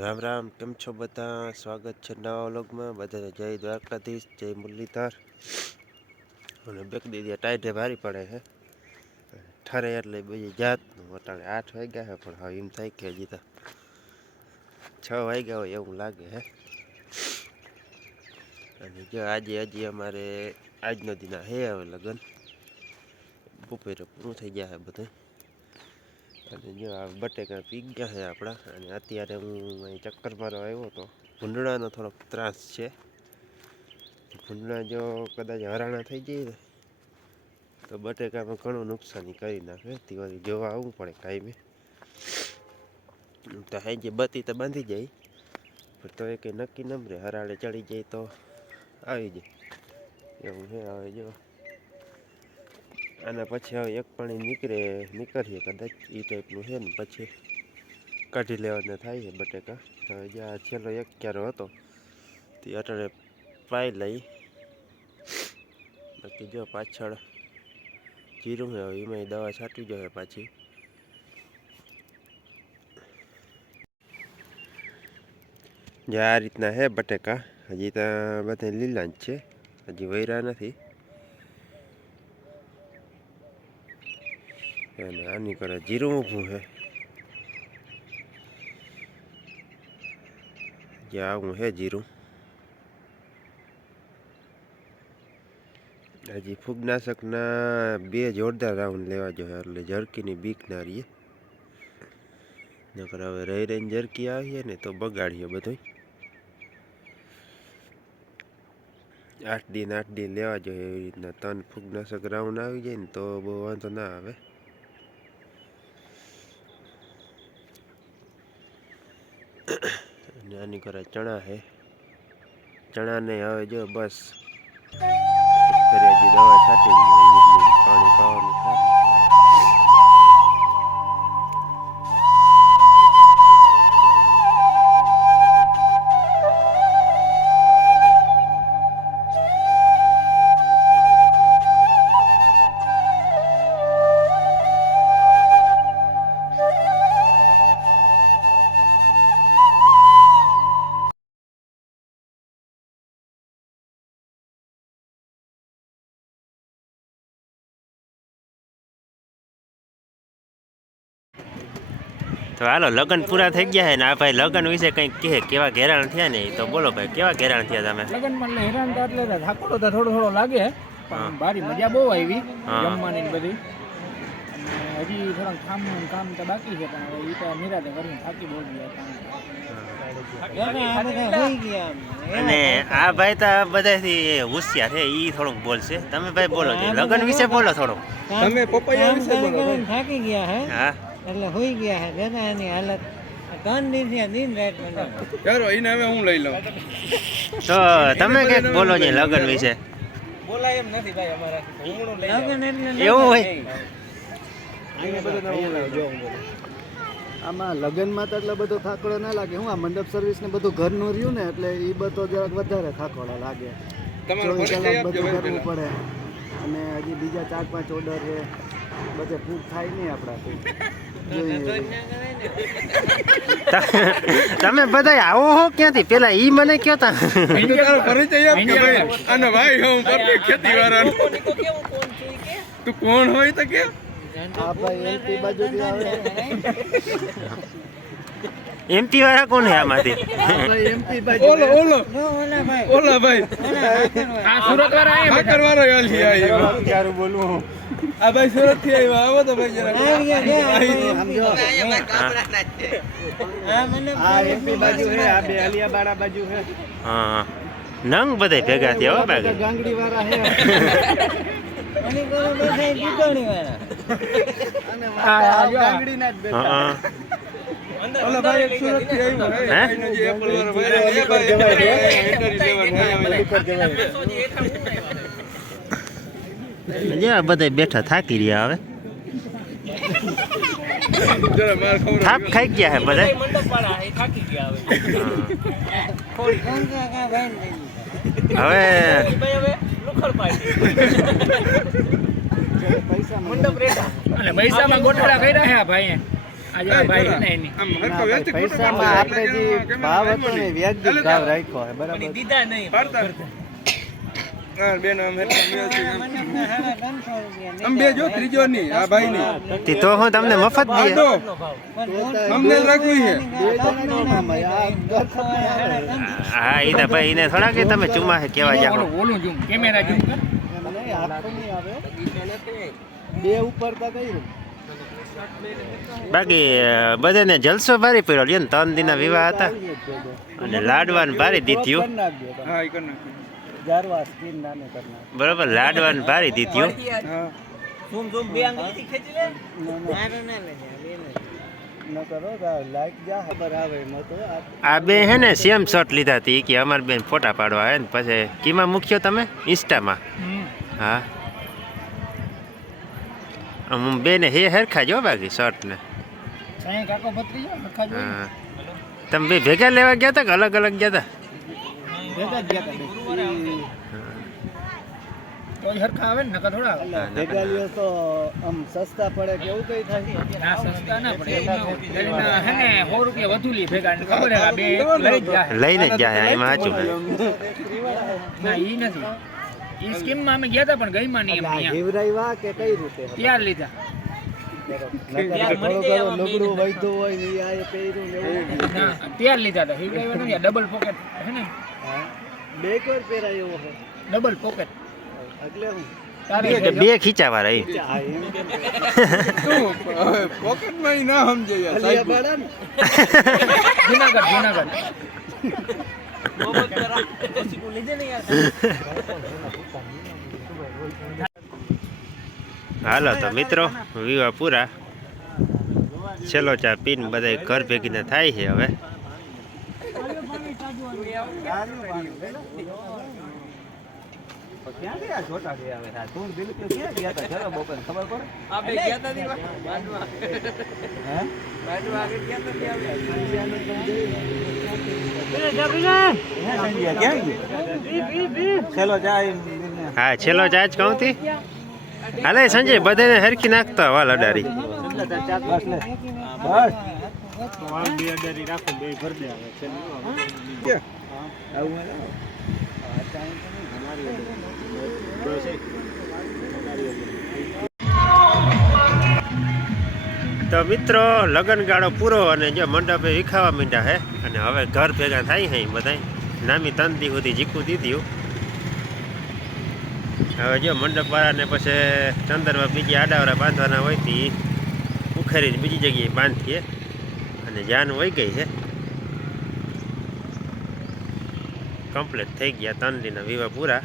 રામ રામ, કેમ છો બધા? સ્વાગત છે નવા વ્લોગમાં. બધાને જય દ્વારકાધીશ, જય મુરલીધર. અને બેક દીદી ટાઈટે ભારી પડે છે ઠરે એટલે બધી જાતનું. અટાણે આઠ વાગ્યા છે પણ હવે એમ થાય કે હજી તો છ વાગ્યા હોય એવું લાગે હે. અને જો આજે હજી અમારે આજનો દિન હે હવે લગ્ન. બપોરે પૂરું થઈ ગયા છે બધું અને જો આ બટેકા પી ગયા છે આપણા. અને અત્યારે હું અહીં ચક્કર મારવા આવ્યો હતો ભૂંડળાનો થોડોક ત્રાસ છે. ભૂંડળા જો કદાચ હરાણા થઈ જાય ને, તો બટેકામાં ઘણું નુકસાની કરી નાખે. દિવાળી જોવા આવવું પડે ટાઈમે તો હાઈ બત્તી તો બાંધી જાય. પણ તો એ કંઈ નક્કી નમ હરાળે ચડી જાય તો આવી જાય એવું છે, હવે જો. અને પછી હવે એક પાણી નીકળે, નીકળીએ કદાચ એ ટાઈપનું છે ને, પછી કાઢી લેવાના થાય છે બટેકા. હવે જે આ છેલ્લો એક ક્યારો હતો, તે અટાણે પાઈ લઈ. બાકી જો પાછળ જીરું છે, હવે એમાં દવા છાંટી જોઈએ પાછી. જે આ રીતના છે બટેકા. હજી ત્યાં બધા લીલા જ છે. હજી વૈરા નથી. અને આની કરે જીરું ઊભું છે. જે આવું છે જીરું. હજી ફૂગનાશકના બે જોરદાર રાઉન્ડ લેવા જોઈએ એટલે જરકીની બીક ના રહીએ. નકર હવે રહી રહીને જરકી આવીએ ને તો બગાડીએ બધું આઠ દિન આઠ દિન લેવા જોઈએ એવી રીતના. ત્રણ ફૂગનાશક રાઉન્ડ આવી જાય ને તો બહુ વાંધો ના આવે. અને આની કરે ચણા છે. ચણાને હવે જો બસ દવા છાંટી પાણી પાવાનું થાય. તો હાલો લગ્ન પૂરા થઈ ગયા છે ને? આ ભાઈ લગ્ન વિશે કંઈક કહે કેવા ઘેરાણ થયા ને? તો બોલો ભાઈ કેવા ઘેરાણ થયા તમે? લગ્નમાં હેરાન તો એટલે થાકોડો તો થોડો થોડો લાગે હા. પણ બારી મજા બહુ આવી જમવાની બધી. હજી થોડાક કામનું કામ તો બાકી છે પણ હવે ઈ તો નિરાતે કરીને થાકી બહુ ગયા અને આ ભાઈ તો બધાથી હોશિયાર છે ઈ થોડુંક બોલશે. તમે ભાઈ બોલો લગ્ન વિશે બોલો થોડુંક. તમે પપૈયા વિશે બોલો થાકી ગયા હે. હા. એટલે હોઈ ગયા હે દાદા એની હાલત ત્રણ થયા દિન રાત બનાવે એને હવે હું લઈ લઉં. તો તમે કંઈક બોલો જે લગ્ન વિશે. બોલાય એમ નથી ભાઈ લઈ લગન એટલે એવું હોય? આમાં લગ્નમાં તો એટલો બધો થાકડો ના લાગે. હું આ મંડપ સર્વિસ ને બધું ઘરનું રહ્યું ને એટલે એ બધો જરાક વધારે થાકડો લાગે. ચોવીસ કલાક બધું કરવું પડે. અને હજી બીજા ચાર પાંચ ઓર્ડર છે. બધે ફૂટ થાય નહીં આપણાથી. તમે બધા આવો હો ક્યાંથી? પેલા ઈ મને કયો તા તારો પરિચય આપ કે ભાઈ? અને ભાઈ હું પરફેક્ટ ખેતીવાળા તું કોણ હોય તો કે? આ ભાઈ આવે. એમપી વાળા કોણ છે આમાંથી? આ ભાઈ ઓલો ઓલો. ઓલા ભાઈ. ઓલા ભાઈ. આ સુરત વાળા આયા ભાકર વાળો આલી આયો ક્યારે બોલવું આ ભાઈ સુરતથી આવ્યો. આવો તો ભાઈ જરા. આ. આ મને આ એમપી બાજુ હે આ બે અલિયાબાડા બાજુ હે હા. નંગ બધે ભેગા થયા હો બાકી ગાંગડી વાળા હે અને કોનો બધા ચૂંટણી વાળા અને આ હા હે હે? ભાઈનો જે એપલ બધા બેઠા થાકી રહ્યા હવે. થાક ખાઈ ગયા હે બધા? હવે. પૈસા મંડપ અને પૈસામાં ગોટાળા કર્યા ભાઈ પૈસામાં આપણે જે ભાવ હતો ને વ્યાજબી ભાવ રાખ્યો છે બરાબર. ભાઈ તે તો હું તમને મફત. હા એને ભાઈ એને થોડા કે તમે ચુમા કેવા જાઓ કેમેરા બે ઉપર તો કર્યું બાકી બધાને જલસો ભારી પડ્યો લ્યો ને ત્રણ દિના વિવાહ હતા. અને લાડવાન ભારી દીધ્યું. બરોબર લાડવાન ભારી દીધ્યું. આ બે હે ને સેમ શોટ લીધા હતી કે અમાર બેન ફોટા પાડવા હે ને પછી કીમાં મૂક્યો તમે? ઇન્સ્ટામાં હા. આમ બેને હે હરખા જો બાકી શોર્ટ ને સાંઈ કાકો ભત્રીજો હરખા તમે બે ભેગા લેવા ગયા હતા કે અલગ અલગ ગયા હતા ભેગા જ ગયા તા બે. તો જ હરખા આવે ને નકર થોડા ભેગા લ્યો તો આમ સસ્તા પડે કે એવું કઈ થાય? ના સસ્તા ના પડે. એના હે ને સો રૂપિયા વધુ લી ભેગા ને ખબર હે આ બે લઈ જ લઈને જ જાય એમાં સાચું. ના ઈ નથી. ઈ સ્કીમમાં અમે ગયા હતા પણ ગઈમાં નહીં એમ અહીંયા ઘેવરાઈવા કે કઈ રીતે ત્યાર લીધા. ત્યાર લીધા હતા. હિવડાવ્યા નથી ડબલ પોકેટ હે ને. બે કોર પહેરાય ડબલ પોકેટ એટલે હું? બે ખીચાવા રહી. પોકેટ ઈ ના સમજે જુનાગઢ જુનાગઢ. હાલો તો મિત્રો વિવા પૂરા. છેલ્લો ચા પીને બધા ઘર ભેગીને થાય છે હવે. હા છેલ્લો ચા જ કહું તી. હાલે સંજય બધાને હરકી નાખતા વાલ અડારી. તો મિત્રો, લગનગાળો પૂરો અને જો મંડપે વિખાવા માંડ્યા હે, અને હવે ઘર ભેગા થાય હે બધા નામી તંદી સુધી જીકું દીધું હવે જો મંડપ વાળાને પછી ચંદરમાં બીજી આડાવરા બાંધવાના હોય તે, ઉખેરીને બીજી જગ્યાએ બાંધીએ. અને જાન વહી ગઈ છે. કમ્પ્લીટ થઈ ગયા ત્રણ વિવાહ પૂરા.